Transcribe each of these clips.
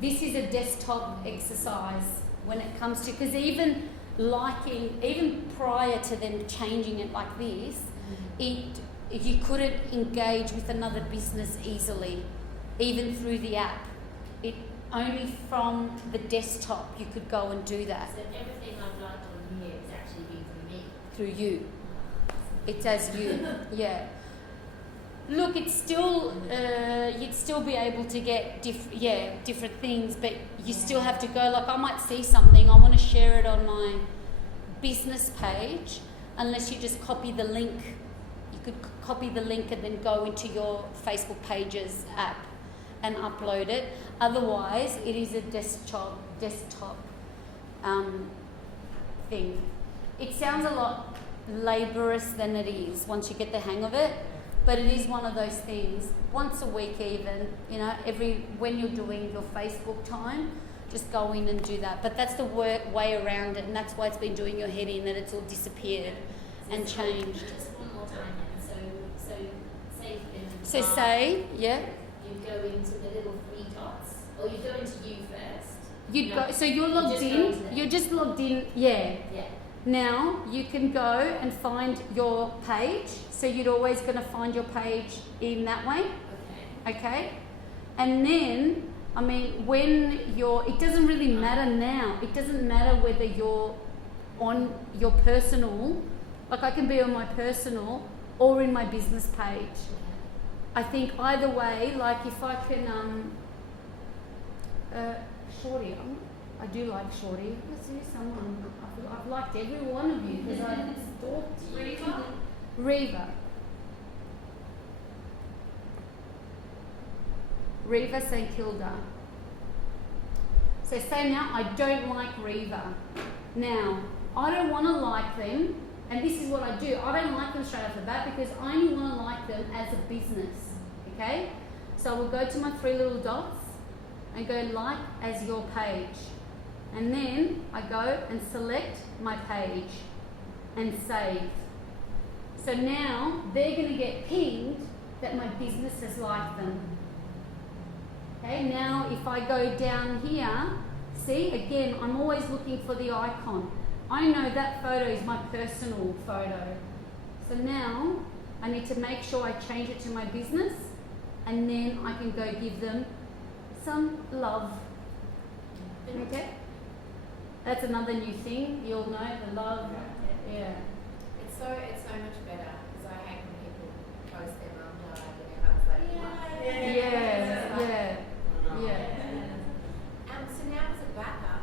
this is a desktop exercise when it comes to, because even prior to them changing it like this, you couldn't engage with another business easily, even through the app. It only from the desktop you could go and do that. So everything I've liked on here is actually been from me. Through you. It's as you, yeah. Look, it's still, you'd still be able to get different things, but you still have to go, like I might see something, I want to share it on my business page, unless you just copy the link. You could copy the link and then go into your Facebook Pages app and upload it. Otherwise, it is a desktop thing. It sounds a lot laborious than it is once you get the hang of it. But it is one of those things, once a week even, when you're doing your Facebook time, just go in and do that. But that's the way around it, and that's why it's been doing your head in, that it's all disappeared and changed. Just one more time then. So say, yeah? You go into the little 3 dots, or you go into you first. So you're logged in, you're just logged in, yeah. Yeah. Now you can go and find your page. So you're always going to find your page in that way. Okay. And then, it doesn't really matter now. It doesn't matter whether you're on your personal, like I can be on my personal or in my business page. I think either way, like if I can, Shorty, I do like Shorty. Let's do someone. I've liked every one of you because I stalked you. Reva St Kilda. So say now I don't like Reva. Now I don't want to like them, and this is what I do. I don't like them straight off the bat because I only want to like them as a business. Okay? So I will go to my 3 little dots and go like as your page. And then I go and select my page and save. So now they're going to get pinged that my business has liked them. Okay, now if I go down here, see, again, I'm always looking for the icon. I know that photo is my personal photo. So now I need to make sure I change it to my business, and then I can go give them some love. Okay? That's another new thing. You'll know the love. Yeah. It's so much better because I hate when people post their mum died and everyone's like, so now as a backup,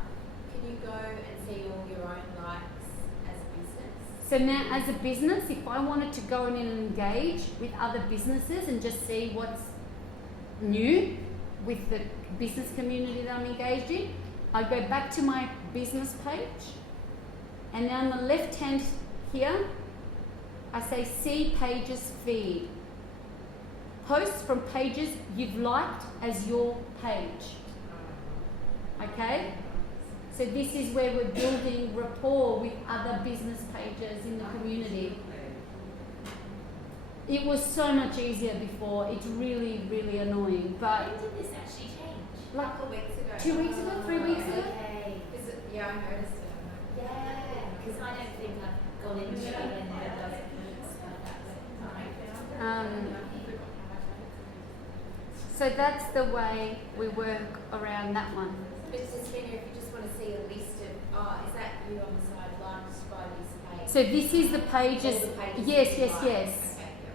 can you go and see all your own likes as a business? So now as a business, if I wanted to go in and engage with other businesses and just see what's new with the business community that I'm engaged in, I go back to my business page, and now on the left hand here, I say see pages feed. Posts from pages you've liked as your page. Okay? So this is where we're building rapport with other business pages in the community. It was so much easier before. It's really, really annoying. But when did this actually change? Like a couple weeks ago. 2 weeks ago, 3 weeks ago. Okay. Yeah, I noticed it. Yeah, because I don't think I've gone into it and it doesn't So that's the way we work around that one. But Christina, if you just want to see a list of, is that you on the side liked by this page? So this is the pages. All the pages Yes. Okay, yeah.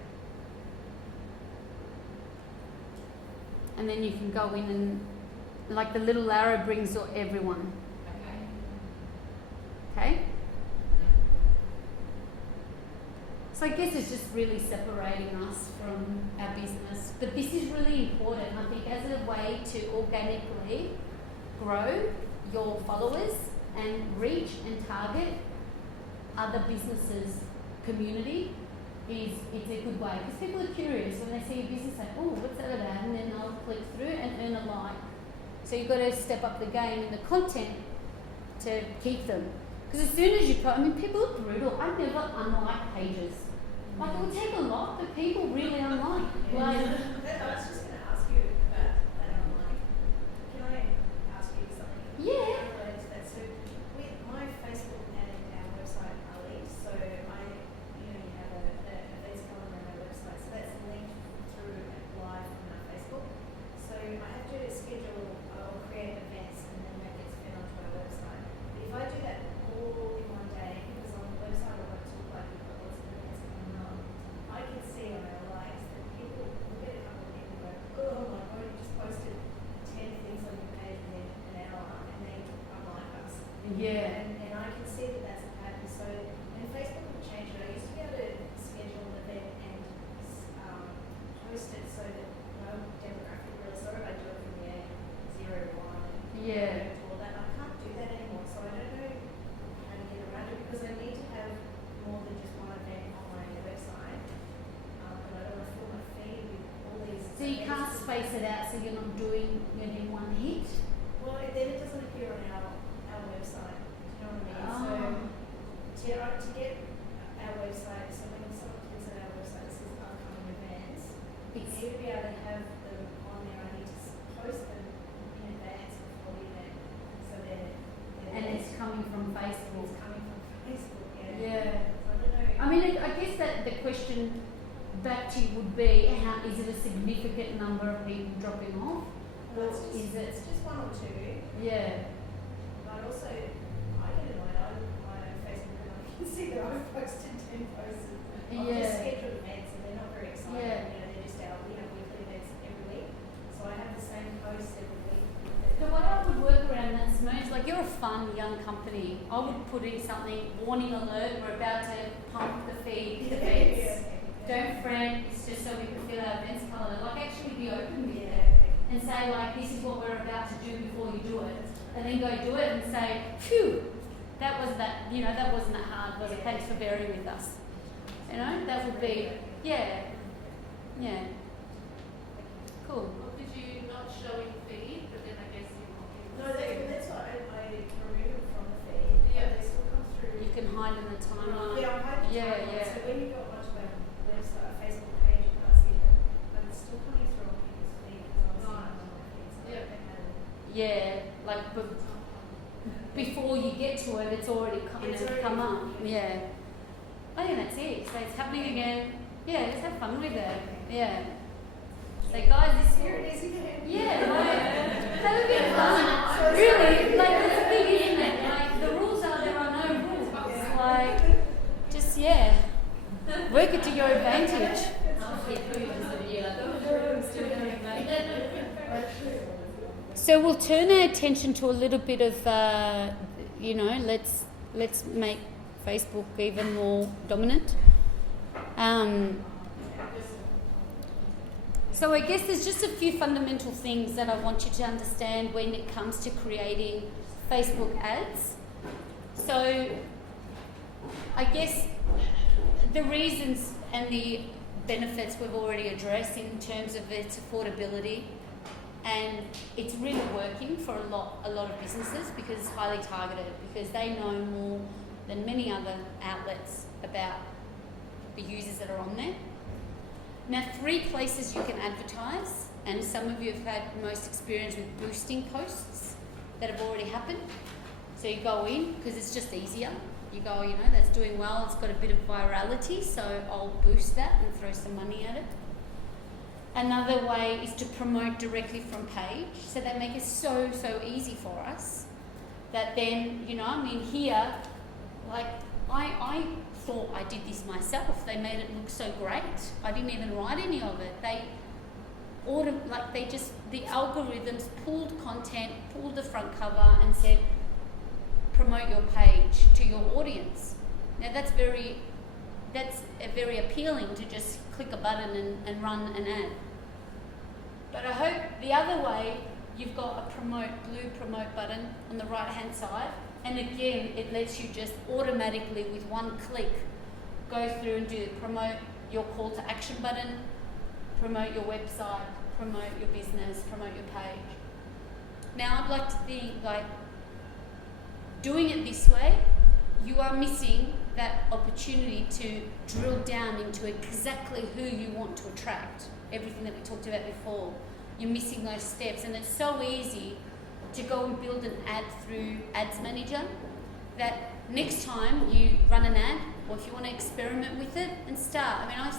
And then you can go in and, like the little arrow brings everyone. Okay? So I guess it's just really separating us from our business. But this is really important, I think, as a way to organically grow your followers and reach and target other businesses' community. It's a good way. Because people are curious when they see a business, like, oh, what's that about? And then they'll click through and earn a like. So you've got to step up the game in the content to keep them. Because as soon as you put, people are brutal. I never unlike pages. Like, it would take a lot, but people really unlike. Like, I was just going to ask you about that unlike. Can I Yeah. And I can see that that's a pattern. So, and Facebook will change it. I used to be able to schedule an event and post it so that no demographic really saw it. I do it from the age 0 to 1 and Yeah. all that. I can't do that anymore. So I don't know how to get around it because I need to have more than just one event on my website. And I don't want to fill my feed with all these. So you can't space it out so you're not doing one hit? Well, then it doesn't appear on our website. Do you know what I mean? So to get our website, so when someone clicks on our website, it says upcoming events. You need to be able to have them on there. I need to post them in advance before the event, so they're And it's coming from Facebook. It's coming from Facebook. Yeah. Yeah. So I don't know. I mean, I guess that the question back to you would be, how is it a significant number of people dropping off? Well, it's Is it? It's just one or two. Yeah. But also, I get annoyed on Facebook and I can see that I've posted 10 posts of Yeah. just scheduled events and they're not very exciting. Yeah. You know, they're just weekly events every week. So I have the same posts every week. The way I would work around that, Simone, like you're a fun young company. I would put in something, warning alert, we're about to pump the feed events. Don't fret, it's just so we can fill our events calendar. Like actually be open with it and say like, this is what we're about to do before you do it. And then go do it and say, phew, that wasn't that hard, was it? Thanks for bearing with us. You know, that would be, yeah. Cool. Or could you not show in feed, but then I guess you want No, that's what I remove them from the feed. Yeah. They still come through. You can hide in the timeline. Yeah, I hide the Yeah, timeline. yeah. So when you've got much of a website, Facebook page, you can't see them. But it's still coming through on people's feed because I'm seeing them on my feed. So Yeah. they have Yeah, like before you get to it, it's already kind It's of already- come up. Yeah. I think that's it. So it's happening again. Yeah, just have fun with it. Yeah. Say, guys, this Here it is again. Yeah, like, have a bit of fun. Really, like that's the thing, isn't it? Like the rules are there are no rules. Like, just work it to your advantage. So we'll turn our attention to a little bit of, let's make Facebook even more dominant. So I guess there's just a few fundamental things that I want you to understand when it comes to creating Facebook ads. So I guess the reasons and the benefits we've already addressed in terms of its affordability, and it's really working for a lot of businesses because it's highly targeted, because they know more than many other outlets about the users that are on there. Now, 3 places you can advertise, and some of you have had most experience with boosting posts that have already happened. So you go in, because it's just easier. You go, that's doing well, it's got a bit of virality, so I'll boost that and throw some money at it. Another way is to promote directly from page. So they make it so easy for us that then, here, like I thought I did this myself. They made it look so great. I didn't even write any of it. The algorithms pulled content, pulled the front cover and said, promote your page to your audience. Now that's very appealing to just click a button and run an ad. But I hope the other way, you've got a blue promote button on the right hand side, and again it lets you just automatically with one click go through and do promote your call to action button, promote your website, promote your business, promote your page. Now I'd like to think like doing it this way, you are missing that opportunity to drill down into exactly who you want to attract, everything that we talked about before. You're missing those steps, and it's so easy to go and build an ad through Ads Manager that next time you run an ad, or if you want to experiment with it and start. I mean,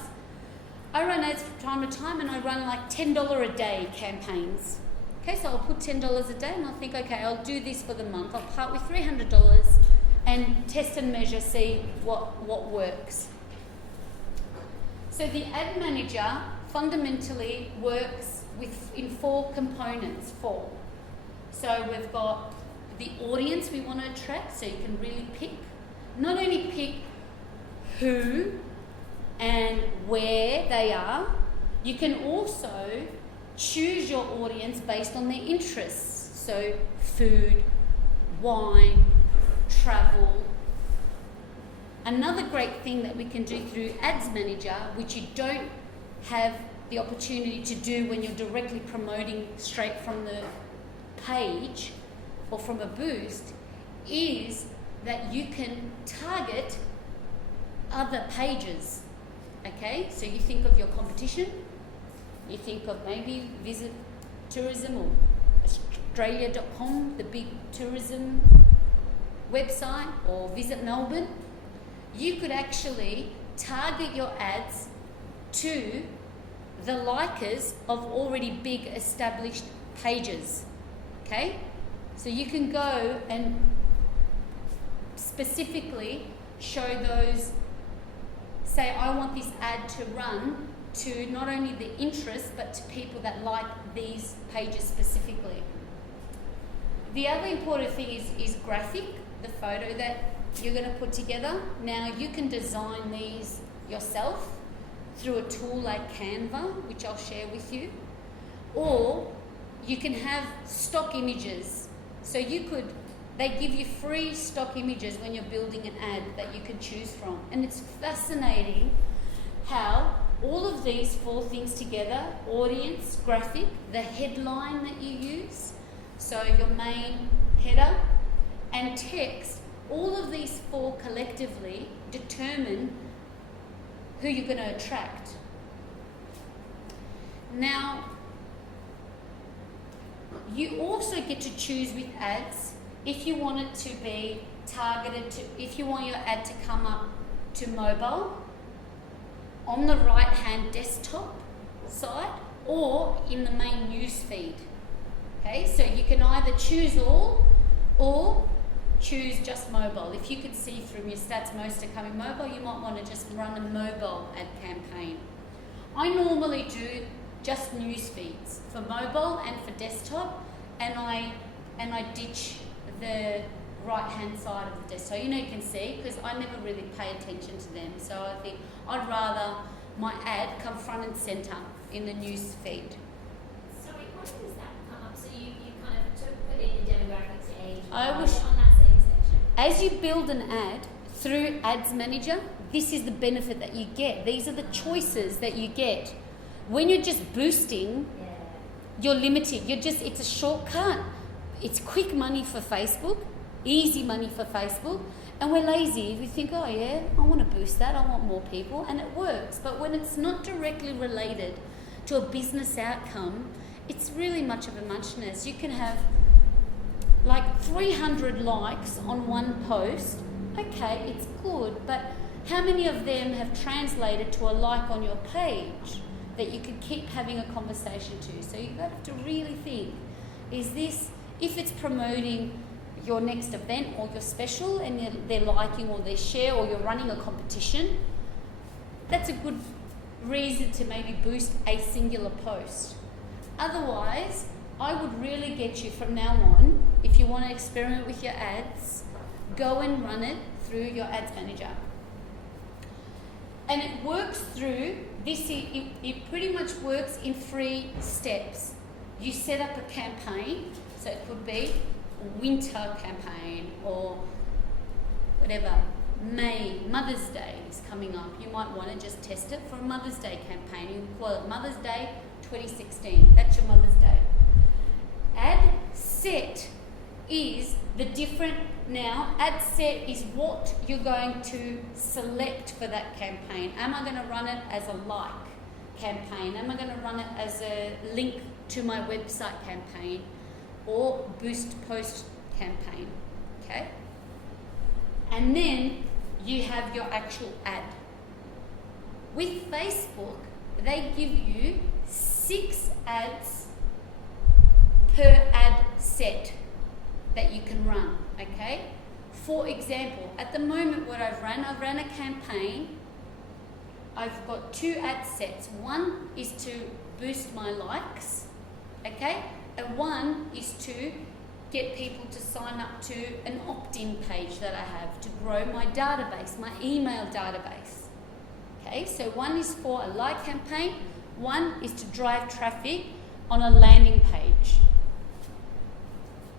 I run ads from time to time, and I run like $10 a day campaigns. Okay, so I'll put $10 a day and I'll think, okay, I'll do this for the month. I'll part with $300 and test and measure, see what works. So the ad manager fundamentally works in 4 components. So we've got the audience we want to attract, so you can really pick. Not only pick who and where they are, you can also choose your audience based on their interests. So food, wine, travel. Another great thing that we can do through Ads Manager, which you don't have the opportunity to do when you're directly promoting straight from the page or from a boost, is that you can target other pages. Okay, so you think of your competition, you think of maybe Visit Tourism or Australia.com, the big tourism website, or Visit Melbourne. You could actually target your ads to the likers of already big established pages. Okay, so you can go and specifically show those, say I want this ad to run to not only the interest but to people that like these pages specifically. The other important thing is graphic, the photo that you're going to put together. Now you can design these yourself through a tool like Canva, which I'll share with you, or you can have stock images. So they give you free stock images when you're building an ad that you can choose from. And it's fascinating how all of these 4 things together, audience, graphic, the headline that you use, so your main header, and text, all of these 4 collectively determine who you're going to attract. Now, you also get to choose with ads if you want it to be targeted to, if you want your ad to come up to mobile, on the right-hand desktop side, or in the main news feed. Okay, so you can either choose all or choose just mobile. If you could see from your stats most are coming mobile, you might want to just run a mobile ad campaign. I normally do just news feeds for mobile and for desktop, and I ditch the right-hand side of the desktop. You can see, because I never really pay attention to them. So I think I'd rather my ad come front and centre in the news feed. Sorry, why does that come up? So you kind of put in your demographics, age, I wish- on that same section. As you build an ad through Ads Manager, this is the benefit that you get. These are the choices that you get. When you're just boosting, you're limited. It's a shortcut. It's quick money for Facebook, easy money for Facebook, and we're lazy. We think, oh yeah, I want to boost that, I want more people, and it works. But when it's not directly related to a business outcome, it's really much of a muchness. You can have like 300 likes on one post. Okay, it's good, but how many of them have translated to a like on your page that you can keep having a conversation to? So you've got to really think, is this, if it's promoting your next event or your special and they're liking or they share, or you're running a competition, that's a good reason to maybe boost a singular post. Otherwise, I would really get you from now on, if you want to experiment with your ads, go and run it through your Ads Manager. And it works through this, it pretty much works in 3 steps. You set up a campaign, so it could be a winter campaign or whatever. Mother's Day is coming up. You might want to just test it for a Mother's Day campaign. You call it Mother's Day 2016. That's your Mother's Day. Ad set is the different, now ad set is what you're going to select for that campaign. Am I going to run it as a like campaign? Am I going to run it as a link to my website campaign, or boost post campaign? Okay, and then you have your actual ad. With Facebook, they give you 6 ads per ad set that you can run. Okay, for example, at the moment what I've ran a campaign. I've got 2 ad sets. One is to boost my likes, okay, and one is to get people to sign up to an opt-in page that I have to grow my database, my email database. Okay, so one is for a like campaign, one is to drive traffic on a landing page.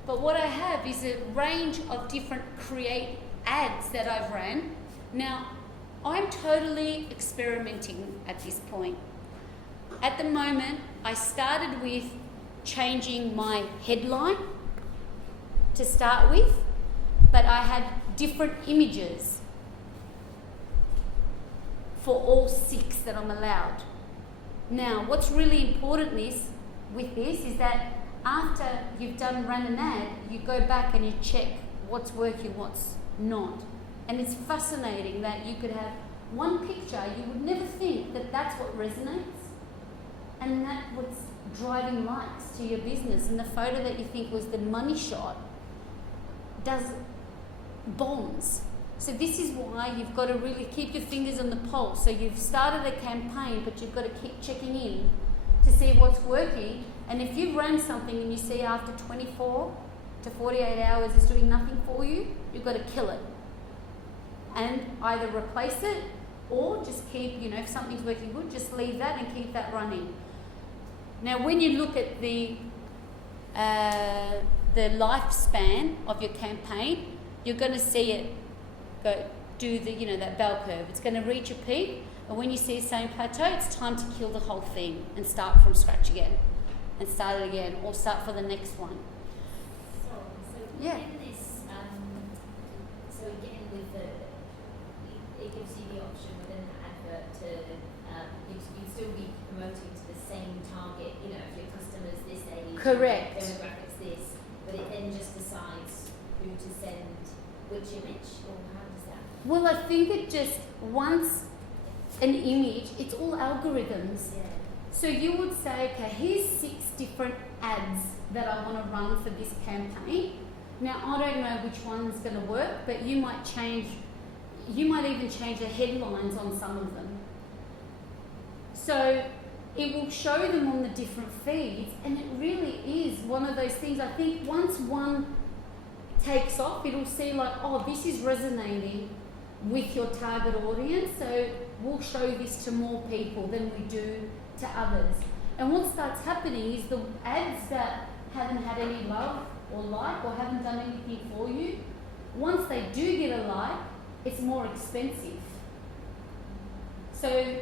But what I have is a range of different create ads that I've ran. Now, I'm totally experimenting at this point. At the moment, I started with changing my headline to start with, but I had different images for all 6 that I'm allowed. Now, what's really important with this is that after you've run an ad, you go back and you check what's working, what's not. And it's fascinating that you could have one picture, you would never think that that's what resonates, and that's what's driving likes to your business. And the photo that you think was the money shot does bombs. So this is why you've got to really keep your fingers on the pulse. So you've started a campaign, but you've got to keep checking in to see what's working. And if you've run something and you see after 24 to 48 hours it's doing nothing for you, you've got to kill it. And either replace it or just keep, if something's working good, just leave that and keep that running. Now, when you look at the lifespan of your campaign, you're going to see it do that bell curve. It's going to reach a peak, and when you see the same plateau, it's time to kill the whole thing and start from scratch again, and start it again, or start for the next one. So Yeah. in this, so again with it gives you the option within the advert to you'd still be promoting to the same target. If your customers this age, Correct. demographics this, but it then just decides who to send which image, or how does that? Well, I think it just, once an image, it's all algorithms. Yeah. So you would say, okay, here's 6 different ads that I want to run for this campaign. Now, I don't know which one's going to work, but you might even change the headlines on some of them. So it will show them on the different feeds, and it really is one of those things. I think once one takes off, it'll see like, oh, this is resonating with your target audience, so we'll show this to more people than we do to others. And what starts happening is the ads that haven't had any love or like or haven't done anything for you, once they do get a like, it's more expensive. So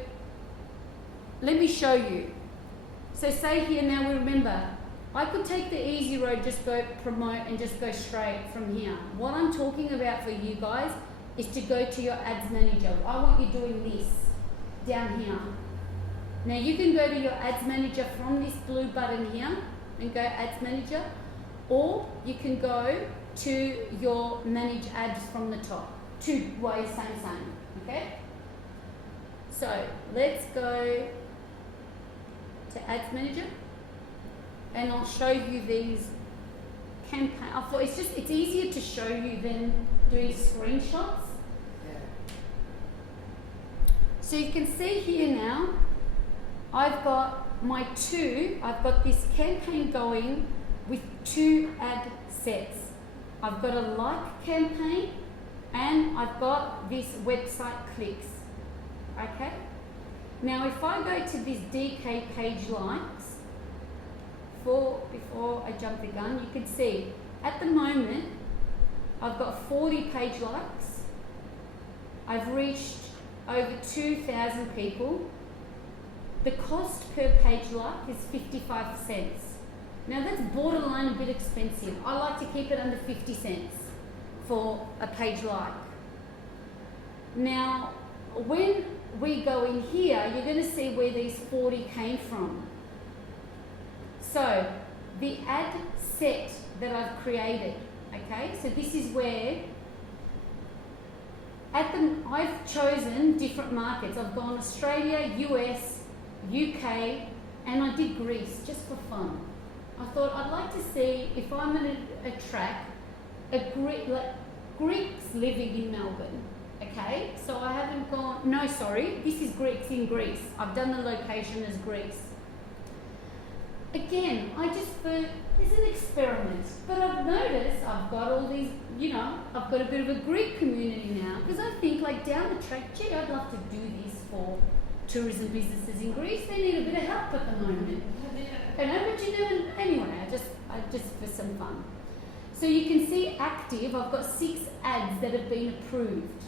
let me show you. So say here now, remember, I could take the easy road, just go promote and just go straight from here. What I'm talking about for you guys is to go to your ads manager. I want you doing this down here. Now you can go to your ads manager from this blue button here and go ads manager, or you can go to your manage ads from the top. 2 ways, same, okay? So let's go to ads manager, and I'll show you these campaign. I thought it's easier to show you than doing screenshots. So you can see here now, I've got this campaign going with 2 ad sets. I've got a like campaign and I've got this website clicks. Okay? Now if I go to this DK page likes, before I jump the gun, you can see at the moment I've got 40 page likes. I've reached over 2,000 people. The cost per page like is 55 cents. Now that's borderline a bit expensive. I like to keep it under 50 cents for a page like. Now, when we go in here, you're going to see where these 40 came from. So, the ad set that I've created, okay, so this is where I've chosen different markets. I've gone Australia, US, UK, and I did Greece just for fun. I thought I'd like to see if I'm going to attract Greeks living in Melbourne. Okay, so I haven't gone, no, sorry, this is Greeks in Greece. I've done the location as Greece. again, it's an experiment. But I've noticed I've got all these, I've got a bit of a Greek community now because I think like down the track, gee, I'd love to do this for tourism businesses in Greece. They need a bit of help at the moment. But anyway, I just for some fun. So you can see active, I've got 6 ads that have been approved.